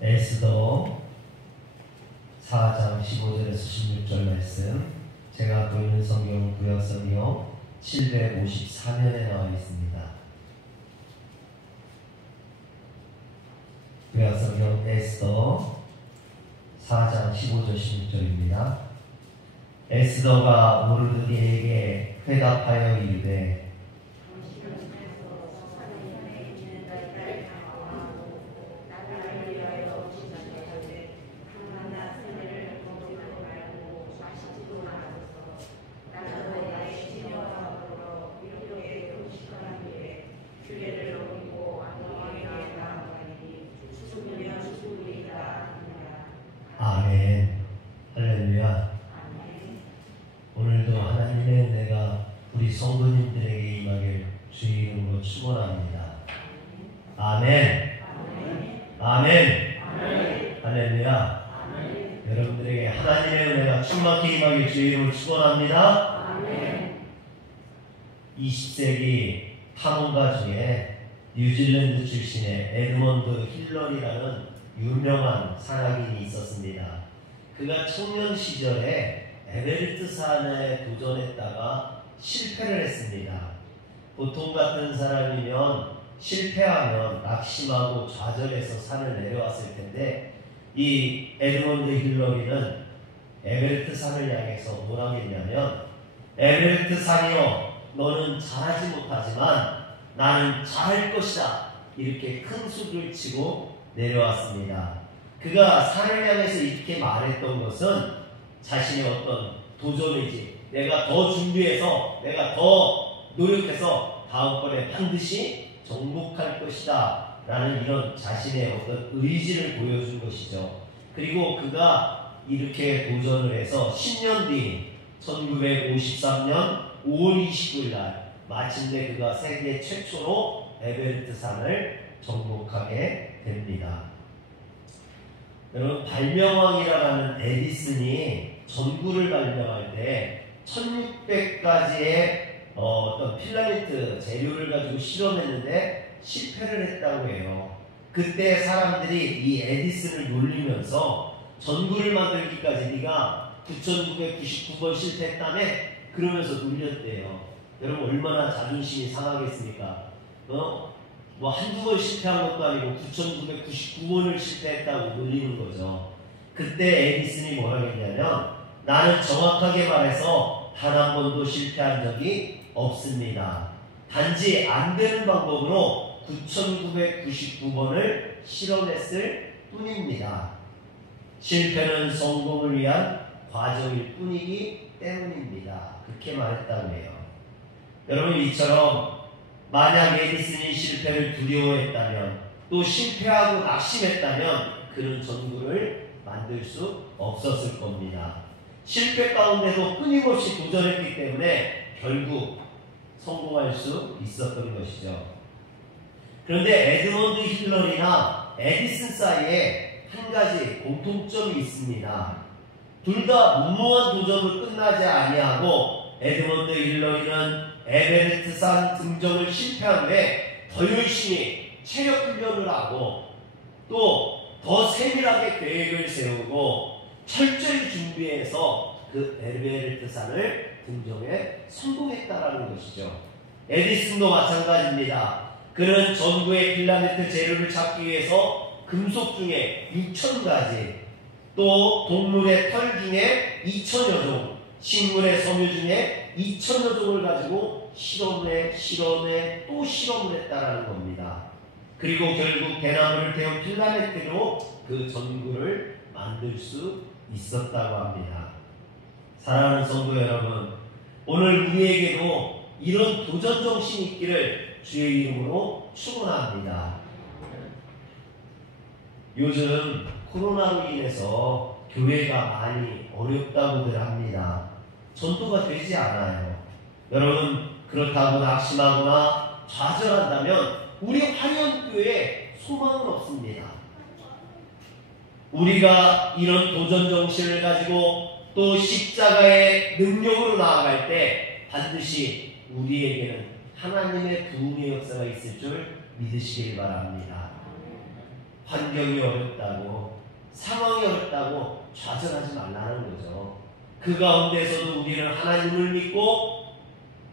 에스더 4장 15절에서 16절 말씀, 제가 갖고 있는 성경 구역성경 754면에 나와 있습니다. 구역성경 에스더 4장 15절 16절입니다. 에스더가 모르드게에게 회답하여 이르되 아멘. 할렐루야. 오늘도 하나님의 은혜가 우리 성도님들에게 임하길 주의 이름으로 축원합니다. 아멘. 아멘. 할렐루야. 여러분들에게 하나님의 은혜가 충만히 임하길 주의 이름으로 축원합니다. 20세기 탐험가 중에 뉴질랜드 출신의 에드먼드 힐러리라는 유명한 산악인이 있었습니다. 그가 청년 시절에 에베레스트 산에 도전했다가 실패를 했습니다. 보통 같은 사람이면 실패하면 낙심하고 좌절해서 산을 내려왔을 텐데, 이 에드먼드 힐러리는 에베레스트 산을 향해서 뭐라고 했냐면, 에베레스트 산이여, 너는 잘하지 못하지만 나는 잘할 것이다, 이렇게 큰 소리를 치고 내려왔습니다. 그가 산을 향해서 이렇게 말했던 것은 자신의 어떤 도전이지, 내가 더 준비해서, 내가 더 노력해서 다음번에 반드시 정복할 것이다 라는 이런 자신의 어떤 의지를 보여준 것이죠. 그리고 그가 이렇게 도전을 해서 10년 뒤 1953년 5월 29일 날 마침내 그가 세계 최초로 에베레스트 산을 정복하게 됩니다. 여러분, 발명왕이라고 하는 에디슨이 전구를 발명할 때 1600가지의 어떤 필라멘트 재료를 가지고 실험했는데 실패를 했다고 해요. 그때 사람들이 이 에디슨을 놀리면서 전구를 만들기까지 네가 9999번 실패했다며 그러면서 놀렸대요. 여러분, 얼마나 자존심이 상하겠습니까? 뭐 한두 번 실패한 것도 아니고 9999번을 실패했다고 놀리는 거죠. 그때 에디슨이 뭐라고 했냐면, 나는 정확하게 말해서 단 한 번도 실패한 적이 없습니다. 단지 안 되는 방법으로 9999번을 실험했을 뿐입니다. 실패는 성공을 위한 과정일 뿐이기 때문입니다. 그렇게 말했다고 해요. 여러분, 이처럼 만약 에디슨이 실패를 두려워했다면, 또 실패하고 낙심했다면 그는 전구를 만들 수 없었을 겁니다. 실패 가운데도 끊임없이 도전했기 때문에 결국 성공할 수 있었던 것이죠. 그런데 에드먼드 힐러리나 에디슨 사이에 한 가지 공통점이 있습니다. 둘 다 무모한 도전으로 끝나지 아니하고, 에드먼드 힐러리는 에베레스트 산 등정을 실패한 후에 더 열심히 체력 훈련을 하고, 또 더 세밀하게 계획을 세우고 철저히 준비해서 그 에베레스트 산을 등정에 성공했다라는 것이죠. 에디슨도 마찬가지입니다. 그는 전구의 필라멘트 재료를 찾기 위해서 금속 중에 6000가지, 또 동물의 털 중에 2000여 종, 식물의 섬유 중에 2000여 종을 가지고 실험에 또 실험을 했다라는 겁니다. 그리고 결국 대나무를 태운 필라멘트로 그 전구를 만들 수 있었다고 합니다. 사랑하는 성도 여러분, 오늘 우리에게도 이런 도전 정신이 있기를 주의 이름으로 축원합니다. 요즘 코로나로 인해서 교회가 많이 어렵다고들 합니다. 전도가 되지 않아요. 여러분, 그렇다고 낙심하거나 좌절한다면 우리 화련교회에 소망은 없습니다. 우리가 이런 도전 정신을 가지고 또 십자가의 능력으로 나아갈 때 반드시 우리에게는 하나님의 부흥의 역사가 있을 줄 믿으시길 바랍니다. 환경 환경이 어렵다고, 상황이 어렵다고 좌절하지 말라는 거죠. 그 가운데서도 우리는 하나님을 믿고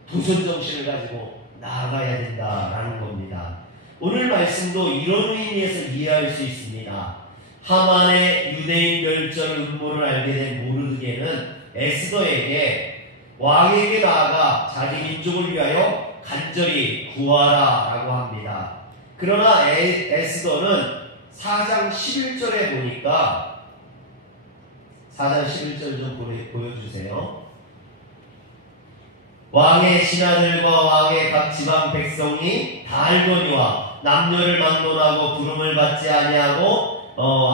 도전정신을 가지고 나아가야 된다라는 겁니다. 오늘 말씀도 이런 의미에서 이해할 수 있습니다. 하만의 유대인 멸절 음모를 알게 된 모르드게는 에스더에게 왕에게 나아가 자기 민족을 위하여 간절히 구하라 라고 합니다. 그러나 에스더는 4장 11절에 보니까 4장 11절 좀 보여주세요. 왕의 신하들과 왕의 각 지방 백성이 다 알거니와 남녀를 막론하고 부름을 받지 아니하고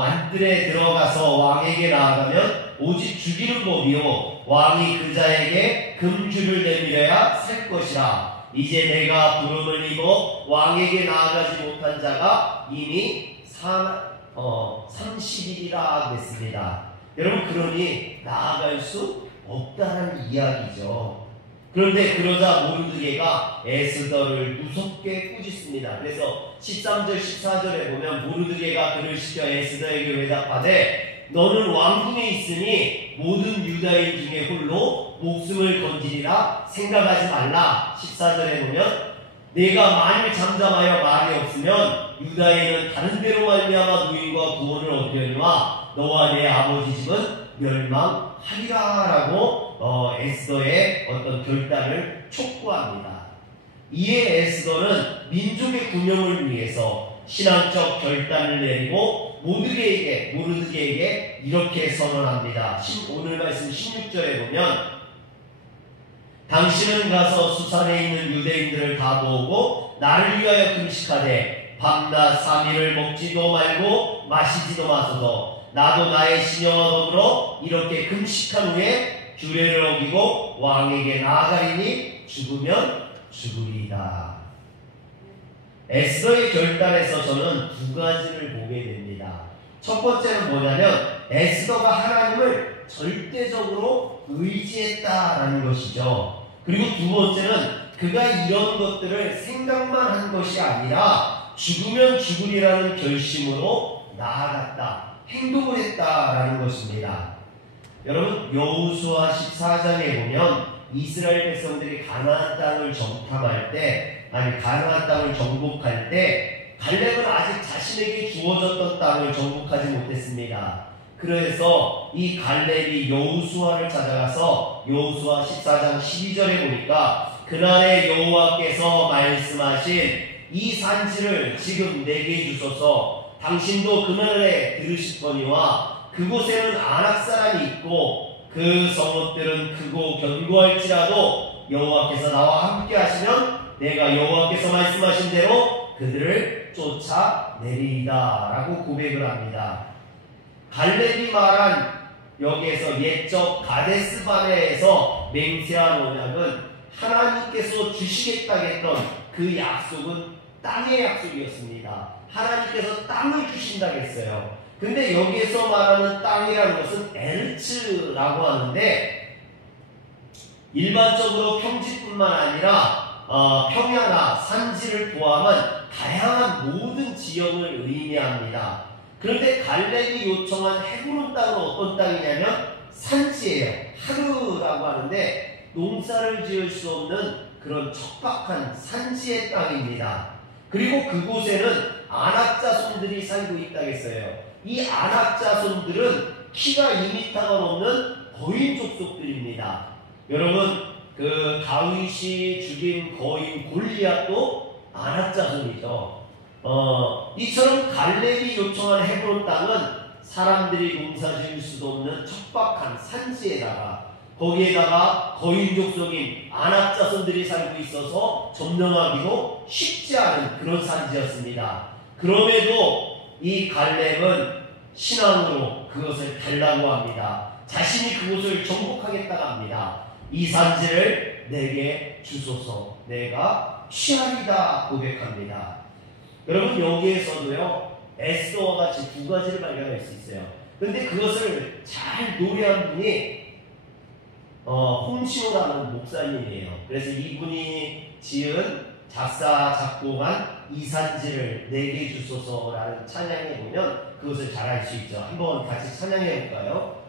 안뜰에 들어가서 왕에게 나아가면 오직 죽이는 법이요 왕이 그 자에게 금주를 내밀어야 살 것이라. 이제 내가 부름을 입어 왕에게 나아가지 못한 자가 이미 30일이라 됐습니다. 여러분, 그러니 나아갈 수 없다는 이야기죠. 그런데 그러자 모르드게가 에스더를 무섭게 꾸짖습니다. 그래서 13절 14절에 보면 모르드게가 그를 시켜 에스더에게 대답하되 너는 왕궁에 있으니 모든 유다인 중에 홀로 목숨을 건지리라 생각하지 말라. 14절에 보면 내가 만일 잠잠하여 말이 없으면 유다인은 다른 데로 말미암아 누인과 구원을 얻으려니와 너와 내 아버지 집은 멸망하리라 라고 에스더의 어떤 결단을 촉구합니다. 이에 에스더는 민족의 균형을 위해서 신앙적 결단을 내리고 모르드게에게 이렇게 선언합니다. 오늘 말씀 16절에 보면 당신은 가서 수산에 있는 유대인들을 다 모으고 나를 위하여 금식하되 밤낮 3일을 먹지도 말고 마시지도 마소서. 나도 나의 시녀와 더불어 이렇게 금식한 후에 규례를 어기고 왕에게 나아가리니 죽으면 죽으리이다. 에스더의 결단에서 저는 두 가지를 보게 됩니다. 첫 번째는 뭐냐면 에스더가 하나님을 절대적으로 의지했다라는 것이죠. 그리고 두 번째는 그가 이런 것들을 생각만 한 것이 아니라 죽으면 죽으리라는 결심으로 나아갔다, 행동을 했다라는 것입니다. 여러분, 여호수아 14장에 보면 이스라엘 백성들이 가나안 땅을 가나안 땅을 정복할 때 갈렙은 아직 자신에게 주어졌던 땅을 정복하지 못했습니다. 그래서 이 갈렙이 여호수아를 찾아가서 여호수아 14장 12절에 보니까 그날에 여호와께서 말씀하신 이 산지를 지금 내게 주소서. 당신도 그날에 들으시거니와 그곳에는 아낙 사람이 있고 그 성읍들은 크고 견고할지라도 여호와께서 나와 함께 하시면 내가 여호와께서 말씀하신 대로 그들을 쫓아내리이다 라고 고백을 합니다. 갈렙이 말한 여기에서 옛적 가데스 바네에서 맹세한 언약은 하나님께서 주시겠다 했던 그 약속은 땅의 약속이었습니다. 하나님께서 땅을 주신다 했어요. 근데 여기에서 말하는 땅이라는 것은 에르츠라고 하는데 일반적으로 평지뿐만 아니라 평야나 산지를 포함한 다양한 모든 지역을 의미합니다. 그런데 갈렙이 요청한 헤브론 땅은 어떤 땅이냐면 산지예요. 하르라고 하는데 농사를 지을 수 없는 그런 척박한 산지의 땅입니다. 그리고 그곳에는 아낙 자손들이 살고 있다고 했어요. 이 아낙 자손들은 키가 2m가 넘는 거인 족속들입니다. 여러분, 그 다윗이 죽인 거인 골리앗도 아낙 자손이죠. 이처럼 갈렙이 요청한 헤브론 땅은 사람들이 농사 지을 수도 없는 척박한 산지에다가 거기에다가 거인 족속인 아낙 자손들이 살고 있어서 점령하기도 쉽지 않은 그런 산지였습니다. 그럼에도 이 갈렙은 신앙으로 그것을 달라고 합니다. 자신이 그곳을 정복하겠다고 합니다. 이 산지를 내게 주소서, 내가 취하리다 고백합니다. 여러분, 여기에서도요 에스더와 같이 두 가지를 발견할 수 있어요. 그런데 그것을 잘 노래한 분이 홍시호라는 목사님이에요. 그래서 이분이 지은 작사 작곡한 이 산지를 내게 주소서라는 찬양에 보면 그것을 잘 알 수 있죠. 한번 같이 찬양해 볼까요?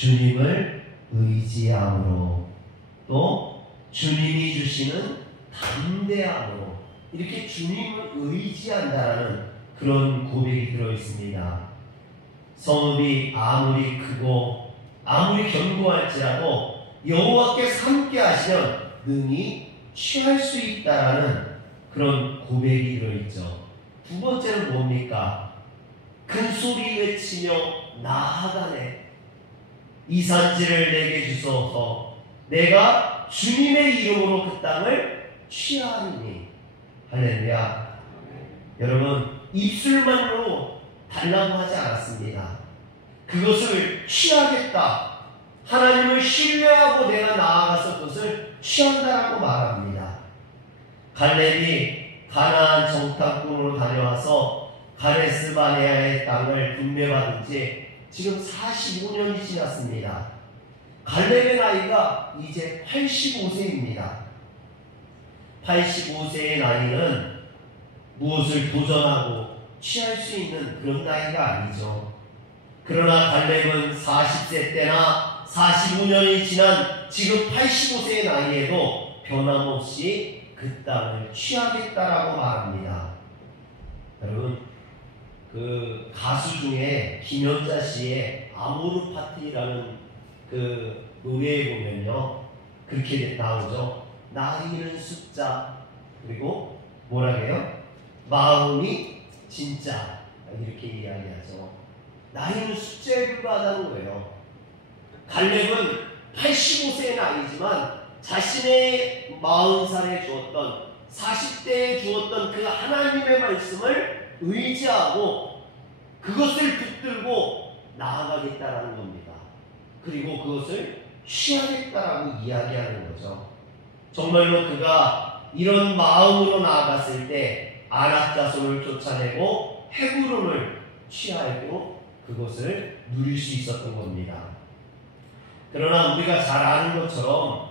주님을 의지함으로 또 주님이 주시는 담대함으로 이렇게 주님을 의지한다라는 그런 고백이 들어있습니다. 성읍이 아무리 크고 아무리 견고할지라도 여호와께서 함께 하시면 능히 취할 수 있다라는 그런 고백이 들어있죠. 두 번째는 뭡니까? 큰 소리 외치며 나아가네. 이 산지를 내게 주소서. 내가 주님의 이름으로 그 땅을 취하리니. 할렐루야. 여러분, 입술만으로 달라고 하지 않았습니다. 그것을 취하겠다. 하나님을 신뢰하고 내가 나아가서 그것을 취한다라고 말합니다. 갈렙이 가나안 정탐꾼으로 다녀와서 가데스 바네아의 땅을 분배받은 지 지금 45년이 지났습니다. 갈렙의 나이가 이제 85세입니다. 85세의 나이는 무엇을 도전하고 취할 수 있는 그런 나이가 아니죠. 그러나 갈렙은 40세 때나 45년이 지난 지금 85세의 나이에도 변함없이 그 땅을 취하겠다라고 말합니다. 여러분, 그 가수 중에 김연자 씨의 아모르 파티라는 그 노래에 보면요, 그렇게 나오죠. 나이는 숫자, 그리고 뭐라 해요? 마음이 진짜, 이렇게 이야기하죠. 나이는 숫자에 불과하다는 거예요. 갈렙은 85세의 나이지만 자신의 40살에 주었던 40대에 주었던 그 하나님의 말씀을 의지하고 그것을 붙들고 나아가겠다라는 겁니다. 그리고 그것을 취하겠다라고 이야기하는 거죠. 정말로 그가 이런 마음으로 나아갔을 때 아낙 자손을 쫓아내고 헤브론을 취하고 그것을 누릴 수 있었던 겁니다. 그러나 우리가 잘 아는 것처럼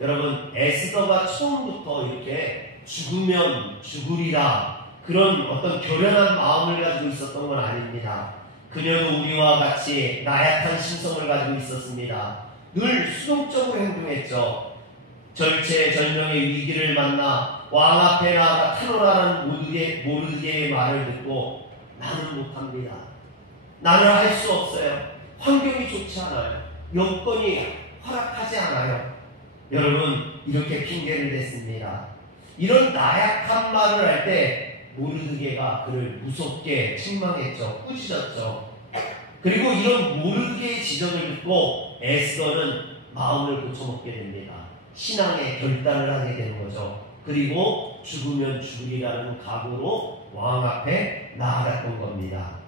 여러분, 에스더가 처음부터 이렇게 죽으면 죽으리라 그런 어떤 결연한 마음을 가지고 있었던 건 아닙니다. 그녀도 우리와 같이 나약한 심성을 가지고 있었습니다. 늘 수동적으로 행동했죠. 절체절명의 위기를 만나 왕 앞에 나아가 탄원하는 모르드게의 말을 듣고 나는 못합니다. 나는 할 수 없어요. 환경이 좋지 않아요. 여건이 허락하지 않아요. 여러분, 이렇게 핑계를 댔습니다. 이런 나약한 말을 할 때 모르드게가 그를 무섭게 책망했죠. 꾸짖었죠. 그리고 이런 모르드게의 지적을 듣고 에스더는 마음을 고쳐먹게 됩니다. 신앙의 결단을 하게 되는 거죠. 그리고 죽으면 죽으리라는 각오로 왕 앞에 나아갔던 겁니다.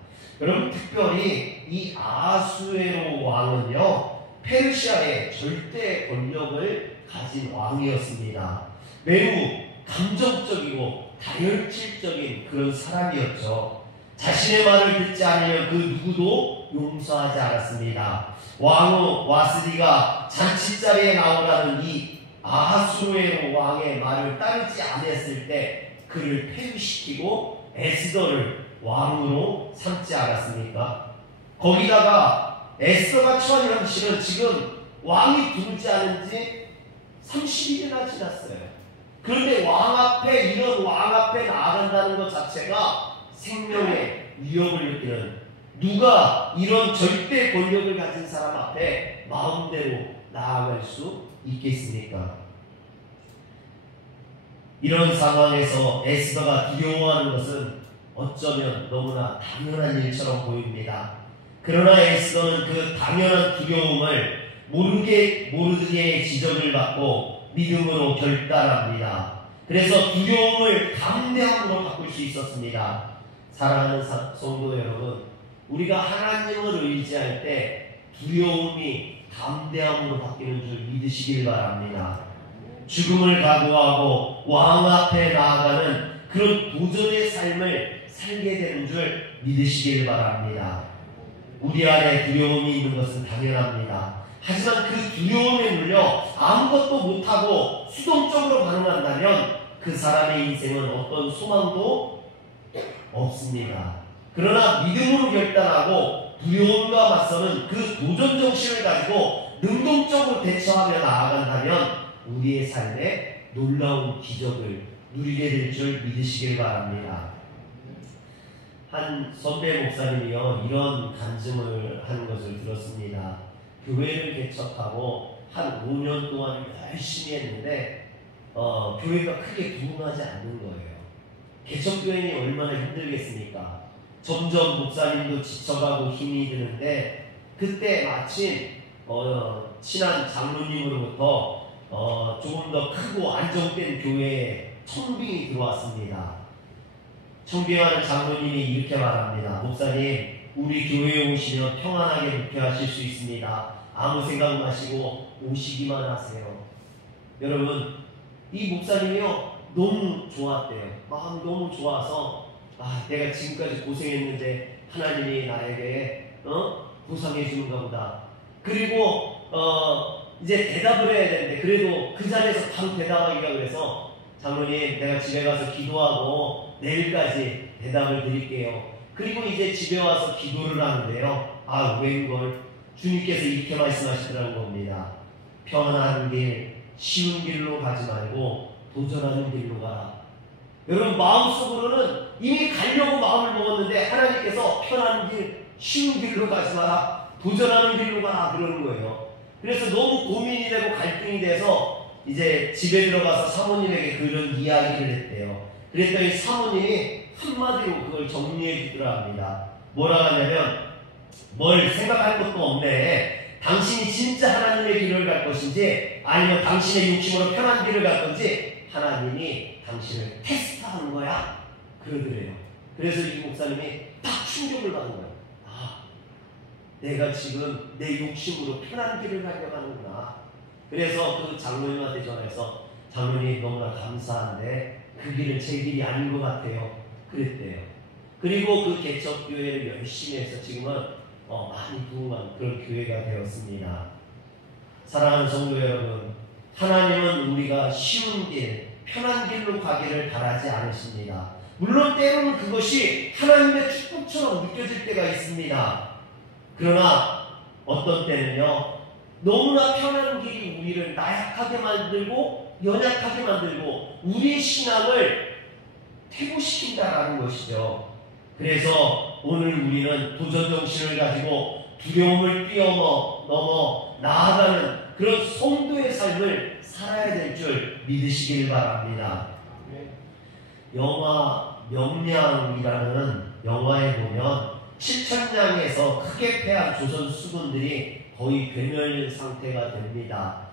여러분, 특별히 이 아하수에로 왕은요, 페르시아의 절대 권력을 가진 왕이었습니다. 매우 감정적이고 다혈질적인 그런 사람이었죠. 자신의 말을 듣지 않으면 그 누구도 용서하지 않았습니다. 왕후 와스디가 잔치자리에 나오라는 이 아하수에로 왕의 말을 따르지 않았을 때 그를 폐위시키고 에스더를 왕으로 삼지 않았습니까? 거기다가 에스더가 처한 현실은 지금 왕이 들지 않은 지 30일이나 지났어요. 그런데 이런 왕 앞에 나아간다는 것 자체가 생명의 위협을 느끼는, 누가 이런 절대 권력을 가진 사람 앞에 마음대로 나아갈 수 있겠습니까? 이런 상황에서 에스더가 두려워하는 것은 어쩌면 너무나 당연한 일처럼 보입니다. 그러나 에스더는 그 당연한 두려움을 모르드게의 지적을 받고 믿음으로 결단합니다. 그래서 두려움을 담대함으로 바꿀 수 있었습니다. 사랑하는 성도 여러분, 우리가 하나님을 의지할 때 두려움이 담대함으로 바뀌는 줄 믿으시길 바랍니다. 죽음을 각오하고 왕 앞에 나아가는 그런 도전의 삶을 살게 되는 줄 믿으시길 바랍니다. 우리 안에 두려움이 있는 것은 당연합니다. 하지만 그 두려움에 눌려 아무것도 못하고 수동적으로 반응한다면 그 사람의 인생은 어떤 소망도 없습니다. 그러나 믿음으로 결단하고 두려움과 맞서는 그 도전 정신을 가지고 능동적으로 대처하며 나아간다면 우리의 삶에 놀라운 기적을 누리게 될 줄 믿으시길 바랍니다. 한 선배 목사님이요, 이런 간증을 하는 것을 들었습니다. 교회를 개척하고 한 5년 동안 열심히 했는데 교회가 크게 부흥하지 않는 거예요. 개척교인이 얼마나 힘들겠습니까? 점점 목사님도 지쳐가고 힘이 드는데 그때 마침 친한 장로님으로부터 조금 더 크고 안정된 교회에 청빙이 들어왔습니다. 청빙하는 장로님이 이렇게 말합니다. 목사님, 우리 교회에 오시면 평안하게 목회하실 수 있습니다. 아무 생각 마시고 오시기만 하세요. 여러분, 이 목사님이요, 너무 좋았대요. 마음이 너무 좋아서 내가 지금까지 고생했는데 하나님이 나에게 보상해 주는가 보다. 그리고 이제 대답을 해야 되는데 그래도 그 자리에서 바로 대답하기가 그래서 장로님, 내가 집에 가서 기도하고 내일까지 대답을 드릴게요. 그리고 이제 집에 와서 기도를 하는데요. 웬걸 주님께서 이렇게 말씀하시더라는 겁니다. 편안한 길, 쉬운 길로 가지 말고 도전하는 길로 가라. 여러분, 마음속으로는 이미 가려고 마음을 먹었는데 하나님께서 편한 길, 쉬운 길로 가지 마라, 도전하는 길로 가라 그러는 거예요. 그래서 너무 고민이 되고 갈등이 돼서 이제 집에 들어가서 사모님에게 그런 이야기를 했대요. 그랬더니 사모님이 한마디로 그걸 정리해 주더라 합니다. 뭐라 하냐면, 뭘 생각할 것도 없네. 당신이 진짜 하나님의 길을 갈 것인지 아니면 당신의 욕심으로 편한 길을 갈 건지 하나님이 당신을 테스트하는 거야 그러더래요. 그래서 이 목사님이 딱 충격을 받은 거예요. 내가 지금 내 욕심으로 편한 길을 가려고 하는구나. 그래서 그 장로님한테 전화해서 장로님, 너무나 감사한데 그 길은 제 길이 아닌 것 같아요 그랬대요. 그리고 그 개척교회를 열심히 해서 지금은 많이 부흥한 그런 교회가 되었습니다. 사랑하는 성도 여러분, 하나님은 우리가 쉬운 길, 편한 길로 가기를 바라지 않으십니다. 물론 때로는 그것이 하나님의 축복처럼 느껴질 때가 있습니다. 그러나 어떤 때는요, 너무나 편한 길이 우리를 나약하게 만들고 연약하게 만들고 우리의 신앙을 퇴보시킨다라는 것이죠. 그래서 오늘 우리는 도전정신을 가지고 두려움을 뛰어넘어 나아가는 그런 성도의 삶을 살아야 될 줄 믿으시길 바랍니다. 영화 명량이라는 영화에 보면 7,000량에서 크게 패한 조선 수군들이 거의 괴멸 상태가 됩니다.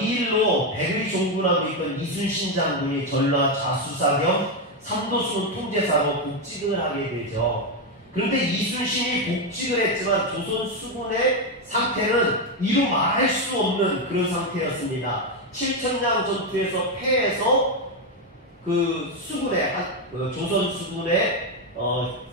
이 일로 백의 종군하고 있던 이순신 장군이 전라 자수사 겸 삼도수군 통제사로 복직을 하게 되죠. 그런데 이순신이 복직을 했지만 조선 수군의 상태는 이루 말할 수 없는 그런 상태였습니다. 칠천량 전투에서 패해서 그 수군의 조선 수군의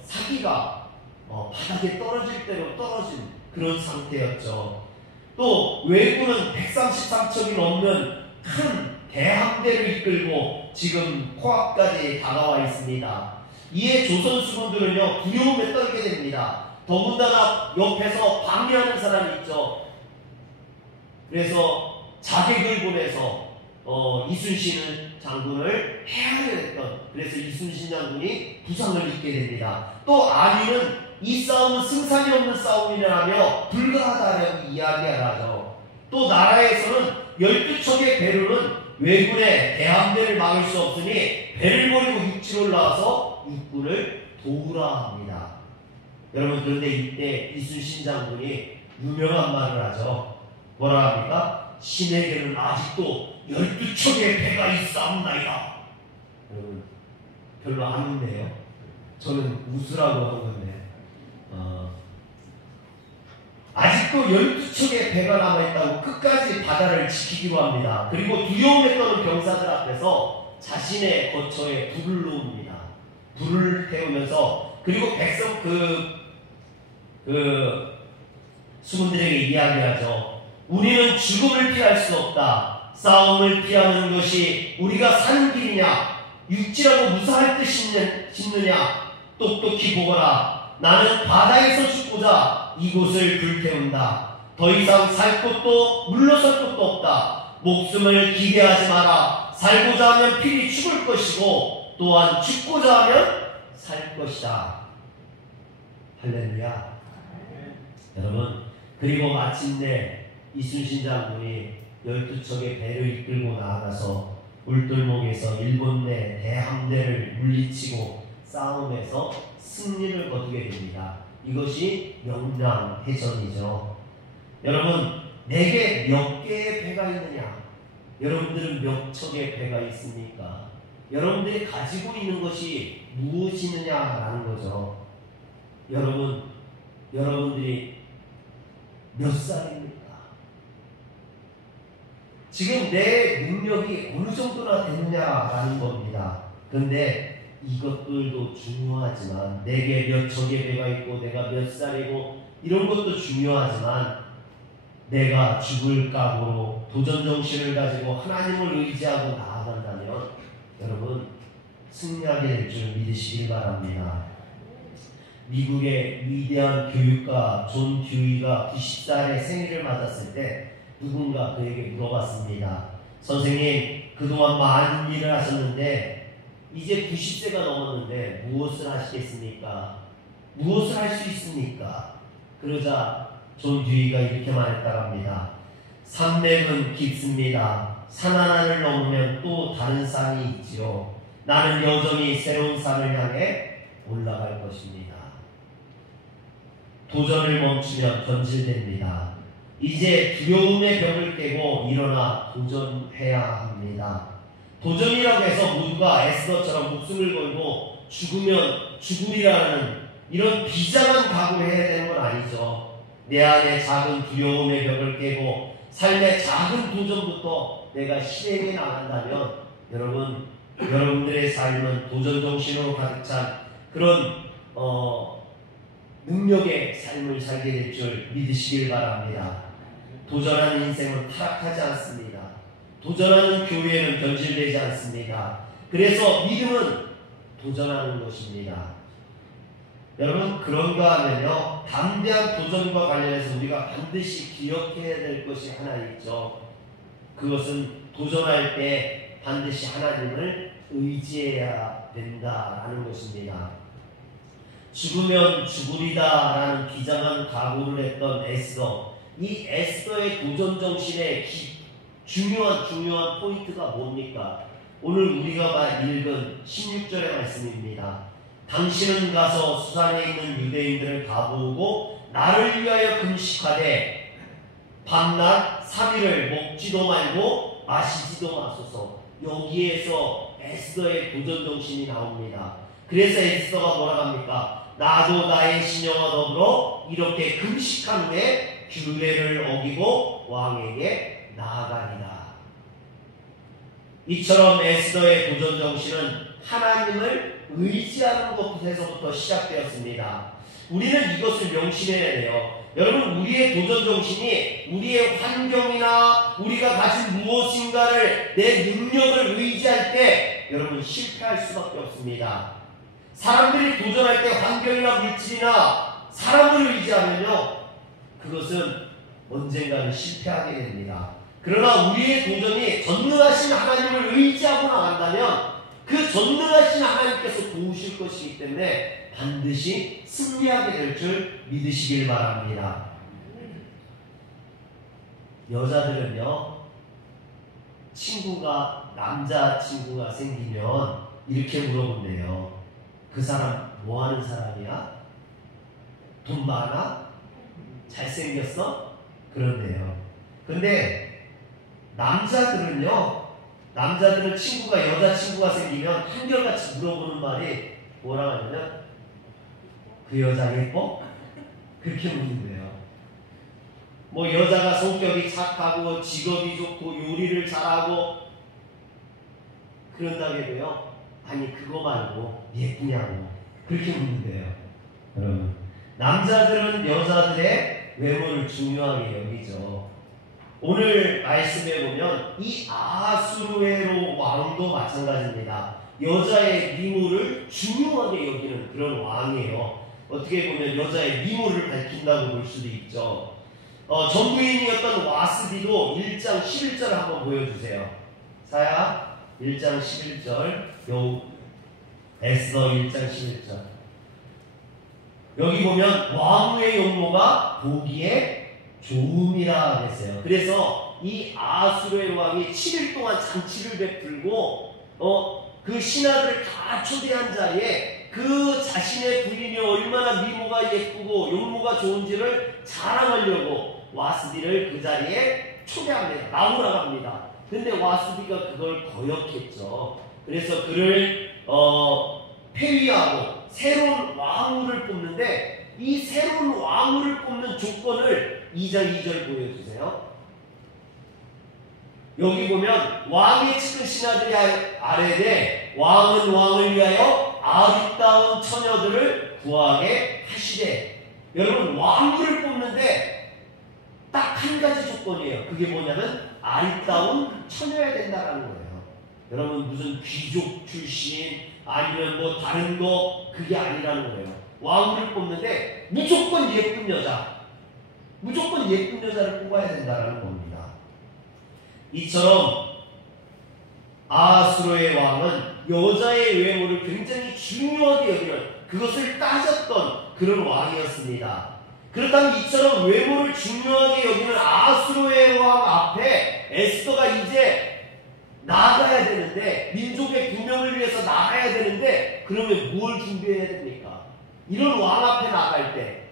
사기가 바닥에 떨어질 대로 떨어진 그런 상태였죠. 또 왜군은 133척이 넘는 큰 대함대를 이끌고 지금 포항까지 다가와 있습니다. 이에 조선 수군들은요 두려움에 떨게 됩니다. 더군다나 옆에서 방해하는 사람이 있죠. 그래서 자객을 보내서 이순신 장군을 해하려했던, 그래서 이순신 장군이 부상을 입게 됩니다. 또 아리는 이 싸움은 승산이 없는 싸움이라며 불가하다라고 이야기를 하죠. 또 나라에서는 12척의 배로는 왜군의 대함대를 막을 수 없으니 배를 버리고 육지로 올라와서 육군을 도우라 합니다. 여러분, 그런데 이때 이순신 장군이 유명한 말을 하죠. 뭐라 합니까? 신에게는 아직도 12척의 배가 있사옵나이다. 여러분, 별로 안 웃네요. 저는 웃으라고 한 건데 아직도 12척의 배가 남아있다고 끝까지 바다를 지키기로 합니다. 그리고 두려움에 떠는 병사들 앞에서 자신의 거처에 불을 놓습니다. 불을 태우면서, 그리고 백성 수군들에게 이야기하죠. 우리는 죽음을 피할 수 없다. 싸움을 피하는 것이 우리가 사는 길이냐? 육지라고 무사할 듯 싶느냐? 똑똑히 보거라. 나는 바다에서 죽고자 이곳을 불태운다. 더 이상 살 곳도 물러설 곳도 없다. 목숨을 기대하지 마라. 살고자 하면 필히 죽을 것이고 또한 죽고자 하면 살 것이다. 할렐루야. 여러분, 그리고 마침내 이순신 장군이 12척의 배를 이끌고 나아가서 울돌목에서 일본 내 대함대를 물리치고 싸움에서 승리를 거두게 됩니다. 이것이 명량해전이죠. 여러분, 내게 몇 개의 배가 있느냐? 여러분들은 몇 척의 배가 있습니까? 여러분들이 가지고 있는 것이 무엇이느냐라는 거죠. 여러분들이 몇 살입니까? 지금 내 능력이 어느 정도나 되느냐라는 겁니다. 그런데 이것들도 중요하지만, 내게 몇 척의 배가 있고 내가 몇 살이고 이런 것도 중요하지만, 내가 죽을 각오로 도전정신을 가지고 하나님을 의지하고 나아간다면 여러분 승리하게 될 줄 믿으시길 바랍니다. 미국의 위대한 교육가 존 듀이가 90살의 생일을 맞았을 때 누군가 그에게 물어봤습니다. 선생님, 그동안 많은 일을 하셨는데 이제 90세가 넘었는데 무엇을 하시겠습니까? 무엇을 할 수 있습니까? 그러자 존 듀이가 이렇게 말했다고 합니다. 산맥은 깊습니다. 산 하나를 넘으면 또 다른 산이 있지요. 나는 여전히 새로운 산을 향해 올라갈 것입니다. 도전을 멈추면 변질됩니다. 이제 두려움의 벽을 깨고 일어나 도전해야 합니다. 도전이라고 해서 모두가 에스더처럼 목숨을 걸고 죽으면 죽으리라는 이런 비장한 각오를 해야 되는 건 아니죠. 내 안에 작은 두려움의 벽을 깨고 삶의 작은 도전부터 내가 실행해 나간다면 여러분들의 삶은 도전정신으로 가득 찬 그런 능력의 삶을 살게 될 줄 믿으시길 바랍니다. 도전하는 인생은 타락하지 않습니다. 도전하는 교회는 변질되지 않습니다. 그래서 믿음은 도전하는 것입니다. 여러분, 그런가 하면요, 담대한 도전과 관련해서 우리가 반드시 기억해야 될 것이 하나 있죠. 그것은 도전할 때 반드시 하나님을 의지해야 된다라는 것입니다. 죽으면 죽으리다라는 비장한 각오를 했던 에스더, 이 에스더의 도전정신의 중요한 포인트가 뭡니까? 오늘 우리가 읽은 16절의 말씀입니다. 당신은 가서 수산에 있는 유대인들을 다 모으고 나를 위하여 금식하되 밤낮 3일을 먹지도 말고 마시지도 마소서. 여기에서 에스더의 도전정신이 나옵니다. 그래서 에스더가 뭐라 합니까? 나도 나의 신녀와 더불어 이렇게 금식한 후에 규례를 어기고 왕에게 나아가리라. 이처럼 에스더의 도전정신은 하나님을 의지하는 것에서부터 시작되었습니다. 우리는 이것을 명심해야 돼요. 여러분, 우리의 도전정신이 우리의 환경이나 우리가 가진 무엇인가를, 내 능력을 의지할 때 여러분 실패할 수밖에 없습니다. 사람들이 도전할 때 환경이나 물질이나 사람을 의지하면요, 그것은 언젠가는 실패하게 됩니다. 그러나 우리의 도전이 전능하신 하나님을 의지하고 나간다면 그 전능하신 하나님께서 도우실 것이기 때문에 반드시 승리하게 될 줄 믿으시길 바랍니다. 여자들은요, 남자친구가 생기면 이렇게 물어본대요. 그 사람 뭐 하는 사람이야? 돈 많아? 잘생겼어? 그런데요. 근데 남자들은 여자친구가 생기면 한결같이 물어보는 말이 뭐라고 하냐면, 그 여자 예뻐? 그렇게 묻는데요. 뭐 여자가 성격이 착하고 직업이 좋고 요리를 잘하고 그런다고요. 아니 그거 말고 예쁘냐고 그렇게 묻는데요. 여러분, 남자들은 여자들의 외모를 중요하게 여기죠. 오늘 말씀에 보면 이 아하수에로 왕도 마찬가지입니다. 여자의 미모를 중요하게 여기는 그런 왕이에요. 어떻게 보면 여자의 미모를 밝힌다고 볼 수도 있죠. 전부인이었던 와스디도 1장 11절 한번 보여주세요. 사야 1장 11절, 에스더 1장 11절. 여기 보면 왕후의 용모가 보기에 좋음이라 그랬어요. 그래서 이 아하수에로 왕이 7일 동안 잔치를 베풀고 그 신하들을 다 초대한 자리에 그 자신의 부인이 얼마나 미모가 예쁘고 용모가 좋은지를 자랑하려고 와스디를 그 자리에 초대합니다. 나오라고 합니다. 근데 와스디가 그걸 거역했죠. 그래서 그를 폐위하고 새로운 왕후를 뽑는데, 이 새로운 왕후를 뽑는 조건을 2장 2절 보여주세요. 여기 보면 왕의 측은 신하들이 아뢰되 왕은 왕을 위하여 아리따운 처녀들을 구하게 하시되. 여러분, 왕후를 뽑는데 딱 한 가지 조건이에요. 그게 뭐냐면 아리따운 처녀야 된다는 거예요. 여러분, 무슨 귀족 출신 아니면 뭐 다른 거 그게 아니라는 거예요. 왕후를 뽑는데 무조건 예쁜 여자를 뽑아야 된다는 겁니다. 이처럼 아하수로의 왕은 여자의 외모를 굉장히 중요하게 여기는, 그것을 따졌던 그런 왕이었습니다. 그렇다면 이처럼 외모를 중요하게 여기는 아하수로의 왕 앞에 에스더가 이제 나가야 되는데, 민족의 구명을 위해서 나가야 되는데, 그러면 뭘 준비해야 됩니까? 이런 왕 앞에 나갈 때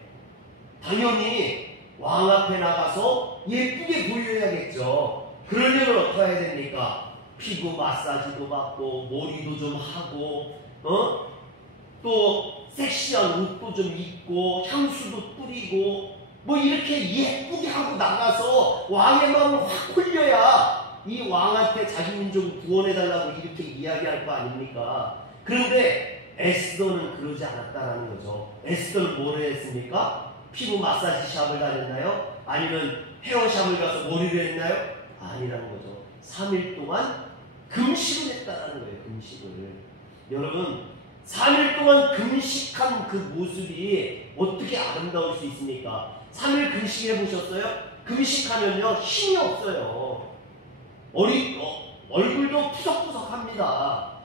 당연히 왕 앞에 나가서 예쁘게 보여야겠죠. 그러려면 어떻게 해야 됩니까? 피부 마사지도 받고 머리도 좀 하고 또 섹시한 옷도 좀 입고 향수도 뿌리고 뭐 이렇게 예쁘게 하고 나가서 왕의 마음을 확 홀려야 이 왕한테 자기 민족을 구원해달라고 이렇게 이야기할 거 아닙니까? 그런데 에스더는 그러지 않았다라는 거죠. 에스더는 뭘 했습니까? 피부 마사지 샵을 다녔나요? 아니면 헤어샵을 가서 머리를 했나요? 아니라는 거죠. 3일 동안 금식을 했다라는 거예요. 금식을. 여러분, 3일 동안 금식한 그 모습이 어떻게 아름다울 수 있습니까? 3일 금식해 보셨어요? 금식하면요 힘이 없어요. 얼굴도 푸석푸석합니다.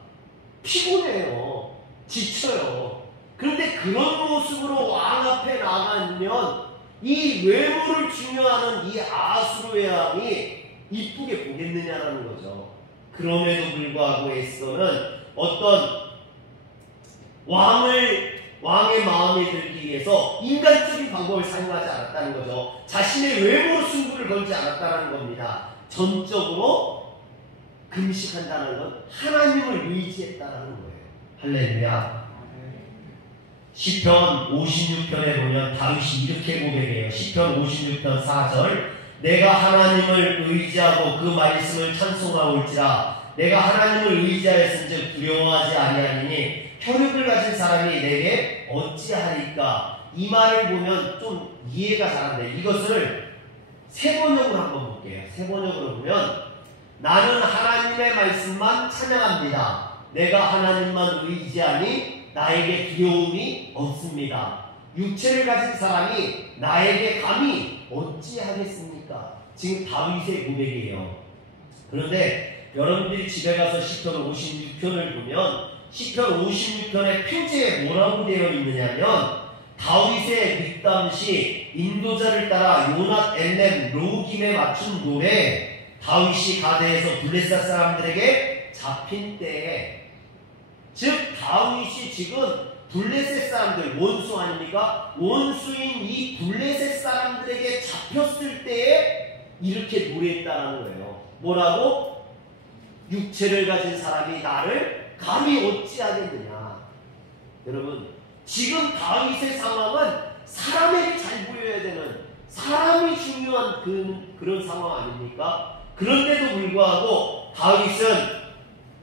피곤해요. 지쳐요. 그런데 그런 모습으로 왕 앞에 나가면 이 외모를 중요하는 이 아하수로의 왕이 이쁘게 보겠느냐라는 거죠. 그럼에도 불구하고 에스더는 어떤 왕을 왕의 마음에 들기 위해서 인간적인 방법을 사용하지 않았다는 거죠. 자신의 외모로 승부를 걸지 않았다는 겁니다. 전적으로 금식한다는 건 하나님을 의지했다는 거예요. 할렐루야. 시편 56편에 보면 다윗이 이렇게 고백해요. 시편 56편 4절, 내가 하나님을 의지하고 그 말씀을 찬송하올지라 내가 하나님을 의지하였은즉 두려워하지 아니하리니 혈육을 가진 사람이 내게 어찌하리까. 이 말을 보면 좀 이해가 잘 안 돼요. 이것을 세번역으로 한번 볼게요. 세번역으로 보면, 나는 하나님의 말씀만 찬양합니다. 내가 하나님만 의지하니 나에게 두려움이 없습니다. 육체를 가진 사람이 나에게 감히 어찌하겠습니까? 지금 다윗의 고백이에요. 그런데 여러분들이 집에 가서 시편 56편을 보면 시편 56편의 표제에 뭐라고 되어 있느냐면, 다윗의 믹담시 인도자를 따라 요낫 엘렘 로김에 맞춘 노래, 다윗이 가데에서 블레셋 사람들에게 잡힌 때에, 즉 다윗이 지금 블레셋 사람들, 원수 아닙니까? 원수인 이 블레셋 사람들에게 잡혔을 때에 이렇게 노래했다는 거예요. 뭐라고? 육체를 가진 사람이 나를 감히 어찌하겠느냐. 여러분, 지금 다윗의 상황은 사람에게 잘 보여야 되는, 사람이 중요한 그런 상황 아닙니까? 그런데도 불구하고 다윗은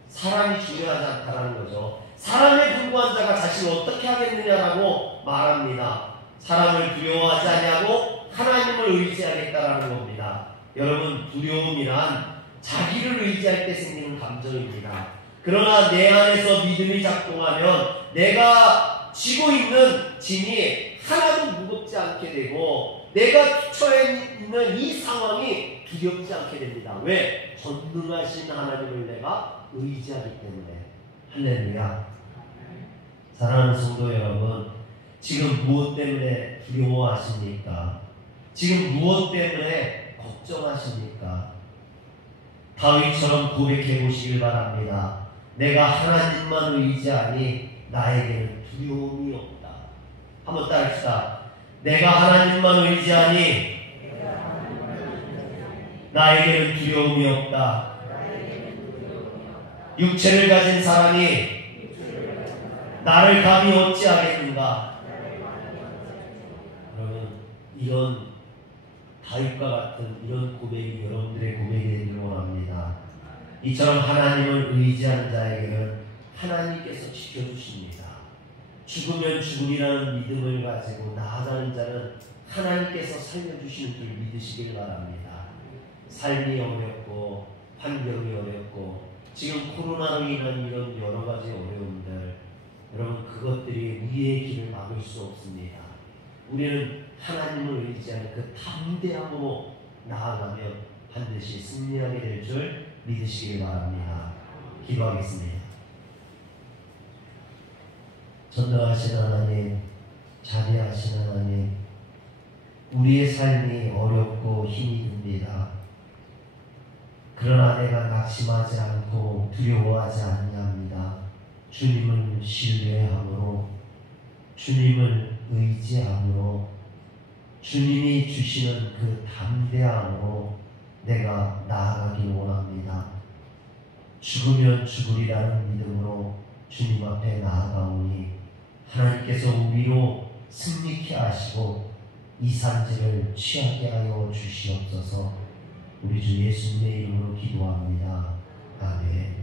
사람이 중요하지 않다는 거죠. 사람에 불과한 자가 자신을 어떻게 하겠느냐라고 말합니다. 사람을 두려워하지 아니하고 하나님을 의지하겠다라는 겁니다. 여러분, 두려움이란 자기를 의지할 때 생기는 감정입니다. 그러나 내 안에서 믿음이 작동하면 내가 지고 있는 짐이 하나도 무겁지 않게 되고 내가 처해 있는 이 상황이 두렵지 않게 됩니다. 왜? 전능하신 하나님을 내가 의지하기 때문에. 할렐루야. 사랑하는 성도 여러분, 지금 무엇 때문에 두려워하십니까? 지금 무엇 때문에 걱정하십니까? 다윗처럼 고백해 보시길 바랍니다. 내가 하나님만 의지하니 나에게는 두려움이 없다. 한번 따라합시다. 내가 하나님만 의지하니 나에게는 두려움이 없다. 육체를 가진 사람이 나를 감히 어찌하겠는가. 여러분, 이런 다윗과 같은 이런 고백이 여러분들의 고백이 되기를 원합니다. 이처럼 하나님을 의지하는 자에게는 하나님께서 지켜주십니다. 죽으면 죽으리라는 믿음을 가지고 나아가는 자는 하나님께서 살려주시는 줄 믿으시길 바랍니다. 삶이 어렵고 환경이 어렵고 지금 코로나로 인한 이런 여러 가지 어려움들, 여러분, 그것들이 우리의 길을 막을 수 없습니다. 우리는 하나님을 의지하는 그 담대함으로 나아가면 반드시 승리하게 될 줄 믿으시길 바랍니다. 기도하겠습니다. 전능하신 하나님, 자비하신 하나님, 우리의 삶이 어렵고 힘이 듭니다. 그러나 내가 낙심하지 않고 두려워하지 아니합니다. 주님을 신뢰함으로, 주님을 의지함으로, 주님이 주시는 그 담대함으로 내가 나아가길 원합니다. 죽으면 죽으리라는 믿음으로 주님 앞에 나아가오니 하나님께서 우리로 승리케 하시고 이 산지를 취하게 하여 주시옵소서. 우리 주 예수님의 이름으로 기도합니다. 아멘.